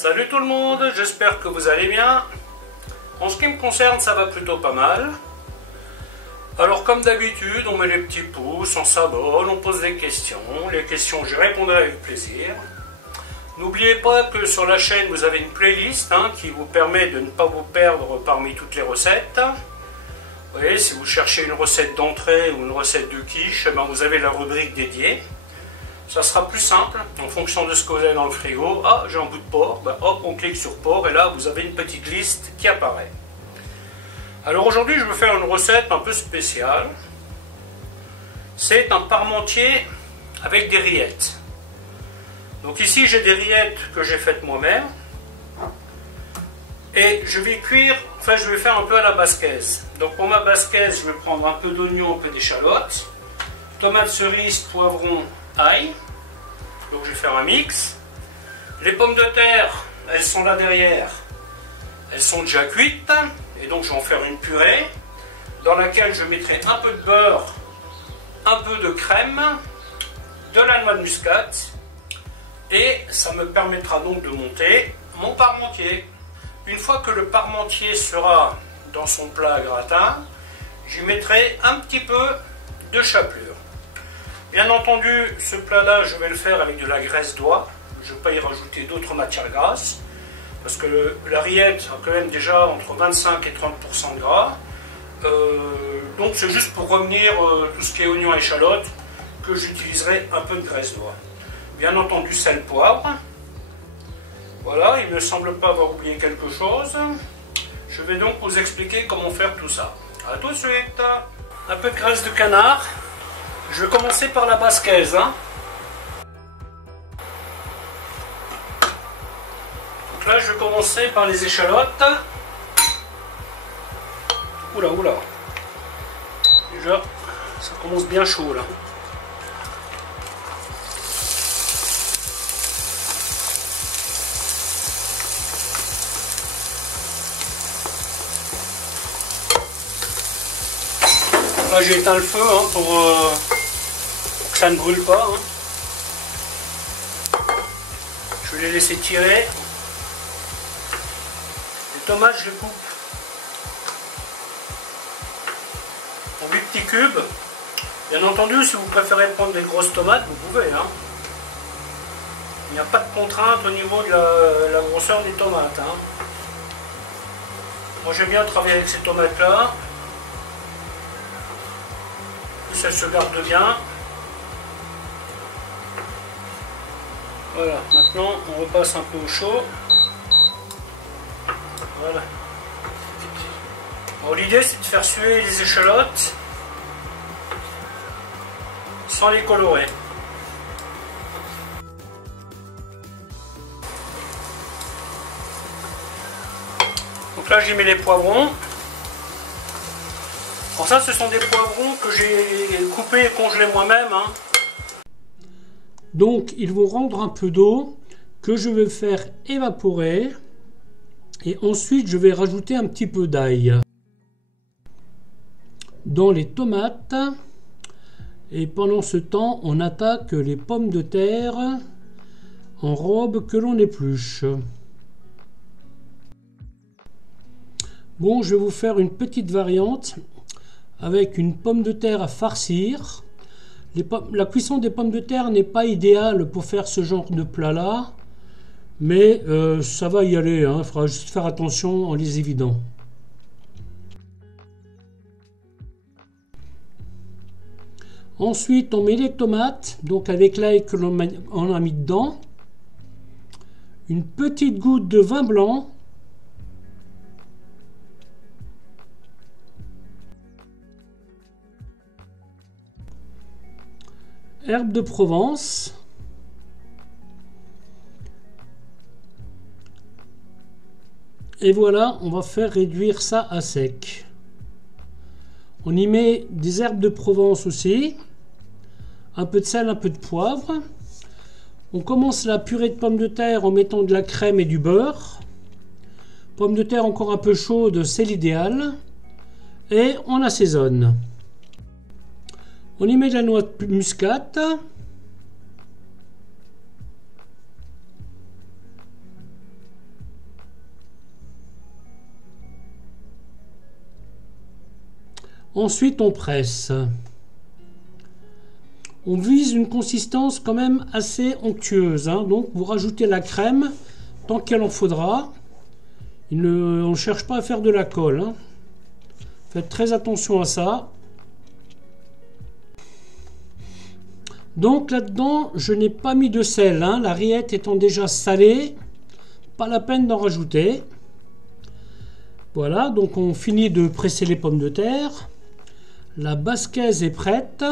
Salut tout le monde, j'espère que vous allez bien. En ce qui me concerne, ça va plutôt pas mal. Alors comme d'habitude, on met les petits pouces, on s'abonne, on pose des questions. Les questions, j'y répondrai avec plaisir. N'oubliez pas que sur la chaîne, vous avez une playlist qui vous permet de ne pas vous perdre parmi toutes les recettes. Vous voyez, si vous cherchez une recette d'entrée ou une recette de quiche, vous avez la rubrique dédiée. Ça sera plus simple, en fonction de ce que vous avez dans le frigo. Ah, j'ai un bout de porc, hop, on clique sur porc et là, vous avez une petite liste qui apparaît. Alors aujourd'hui, je vais faire une recette un peu spéciale. C'est un parmentier avec des rillettes. Donc ici, j'ai des rillettes que j'ai faites moi-même. Et je vais cuire, je vais faire un peu à la basquaise. Donc pour ma basquaise, je vais prendre un peu d'oignon, un peu d'échalote, tomates cerises, poivrons, ail. Donc je vais faire un mix. Les pommes de terre, elles sont là derrière. Elles sont déjà cuites. Et donc je vais en faire une purée dans laquelle je mettrai un peu de beurre, un peu de crème, de la noix de muscade. Et ça me permettra donc de monter mon parmentier. Une fois que le parmentier sera dans son plat gratin, j'y mettrai un petit peu de chapelure. Bien entendu, ce plat-là, je vais le faire avec de la graisse d'oie. Je ne vais pas y rajouter d'autres matières grasses. Parce que la rillette a quand même déjà entre 25 et 30% de gras. Donc c'est juste pour revenir tout ce qui est oignon et échalote que j'utiliserai un peu de graisse d'oie. Bien entendu, sel, poivre. Voilà, il ne me semble pas avoir oublié quelque chose. Je vais donc vous expliquer comment faire tout ça. A tout de suite. Un peu de graisse de canard. Je vais commencer par la basquaise. Donc là, je vais commencer par les échalotes. Oula, oula. Déjà, ça commence bien chaud là. Là, j'ai éteint le feu pour que ça ne brûle pas. Je vais les laisser tirer. Les tomates, je les coupe en 8 petits cubes. Bien entendu, si vous préférez prendre des grosses tomates, vous pouvez. Il n'y a pas de contrainte au niveau de la grosseur des tomates. Moi, j'aime bien travailler avec ces tomates-là. Ça se garde bien. Voilà, maintenant on repasse un peu au chaud. Voilà. Bon, l'idée c'est de faire suer les échalotes sans les colorer. Donc là j'y mets les poivrons. Alors ça, ce sont des poivrons que j'ai coupés et congelés moi-même. Donc, ils vont rendre un peu d'eau que je vais faire évaporer. Et ensuite, je vais rajouter un petit peu d'ail dans les tomates. Et pendant ce temps, on attaque les pommes de terre en robe que l'on épluche. Bon, je vais vous faire une petite variante avec une pomme de terre à farcir. La cuisson des pommes de terre n'est pas idéale pour faire ce genre de plat là, mais ça va y aller, il faudra juste faire attention en les évidant. Ensuite on met les tomates, donc avec l'ail que l'on a mis dedans, une petite goutte de vin blanc, herbes de Provence, et voilà, on va faire réduire ça à sec. On y met des herbes de Provence aussi, un peu de sel, un peu de poivre. On commence la purée de pommes de terre en mettant de la crème et du beurre. Pommes de terre encore un peu chaudes, c'est l'idéal. Et on assaisonne. On y met de la noix de muscade. Ensuite, on presse. On vise une consistance quand même assez onctueuse, hein. Donc, vous rajoutez la crème tant qu'il en faudra. On ne cherche pas à faire de la colle, hein. Faites très attention à ça. Donc là-dedans, je n'ai pas mis de sel, hein. La rillette étant déjà salée, pas la peine d'en rajouter. Voilà, donc on finit de presser les pommes de terre. La basquaise est prête.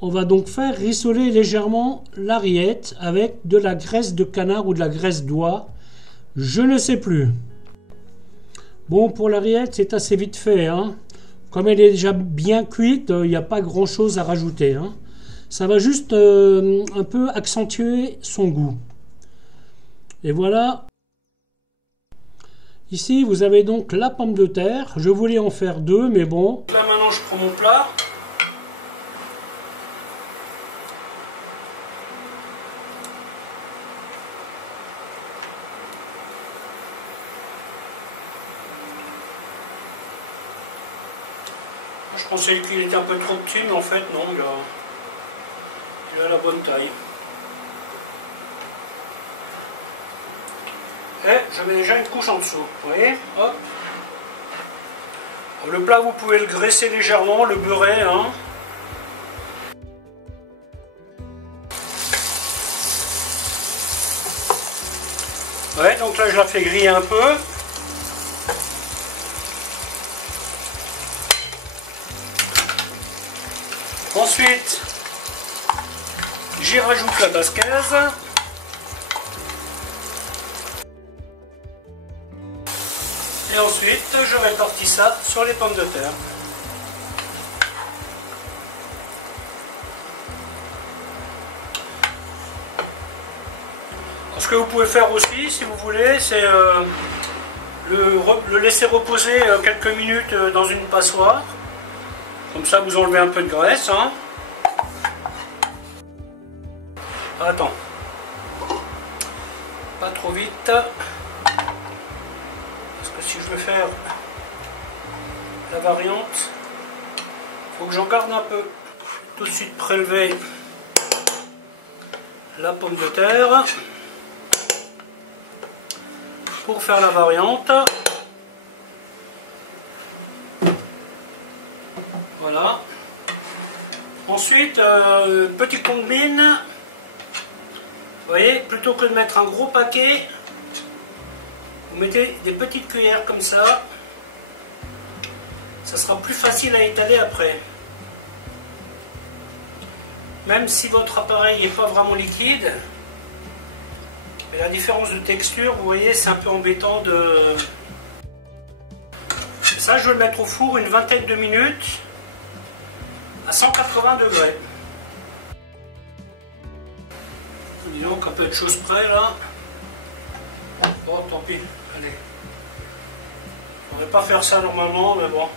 On va donc faire rissoler légèrement la rillette avec de la graisse de canard ou de la graisse d'oie. Je ne sais plus. Bon, pour la rillette, c'est assez vite fait, hein. Comme elle est déjà bien cuite, il n'y a pas grand chose à rajouter, hein. Ça va juste un peu accentuer son goût. Et voilà. Ici, vous avez donc la pomme de terre. Je voulais en faire deux, mais bon. Là, maintenant, je prends mon plat. Je pensais qu'il était un peu trop petit, mais en fait, non, il a la bonne taille. Et j'avais déjà une couche en dessous, vous voyez, hop. Le plat, vous pouvez le graisser légèrement, le beurrer, hein. Ouais, donc là, je la fais griller un peu. Ensuite, j'y rajoute la basquaise. Et ensuite, je répartis ça sur les pommes de terre. Ce que vous pouvez faire aussi, si vous voulez, c'est le laisser reposer quelques minutes dans une passoire. Comme ça, vous enlevez un peu de graisse, hein. Attends. Pas trop vite. Parce que si je veux faire la variante, il faut que j'en garde un peu. Tout de suite prélever la pomme de terre pour faire la variante. Voilà. Ensuite, petit combine. Vous voyez, plutôt que de mettre un gros paquet, vous mettez des petites cuillères comme ça. Ça sera plus facile à étaler après. Même si votre appareil n'est pas vraiment liquide, mais la différence de texture, vous voyez, c'est un peu embêtant de... Ça, je vais le mettre au four une vingtaine de minutes à 180 degrés. Dis donc, un peu de choses près là. Oh, tant pis, allez. On ne devrait pas faire ça normalement, mais bon.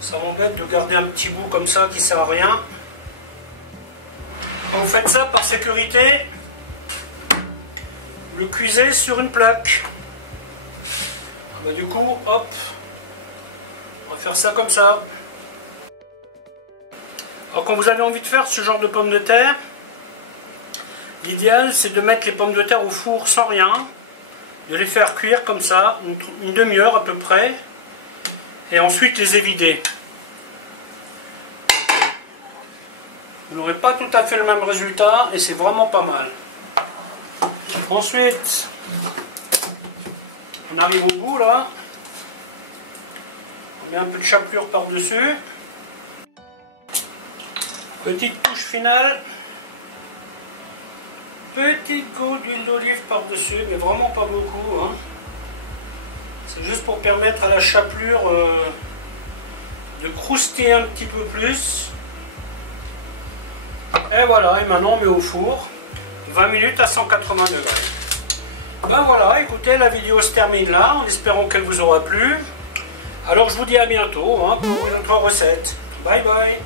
Ça m'embête de garder un petit bout comme ça qui ne sert à rien. Quand vous faites ça par sécurité, le cuisez sur une plaque. Bah, du coup, hop, on va faire ça comme ça. Alors quand vous avez envie de faire ce genre de pommes de terre, l'idéal c'est de mettre les pommes de terre au four sans rien, de les faire cuire comme ça, une demi-heure à peu près, et ensuite les évider. Vous n'aurez pas tout à fait le même résultat et c'est vraiment pas mal. Ensuite, on arrive au bout là, on met un peu de chapelure par-dessus. Petite touche finale, petite goutte d'huile d'olive par-dessus, mais vraiment pas beaucoup, hein. C'est juste pour permettre à la chapelure de croustiller un petit peu plus. Et voilà, et maintenant on met au four, 20 minutes à 180 degrés. Ben voilà, écoutez, la vidéo se termine là, en espérant qu'elle vous aura plu. Alors je vous dis à bientôt, hein, pour une autre recette. Bye bye.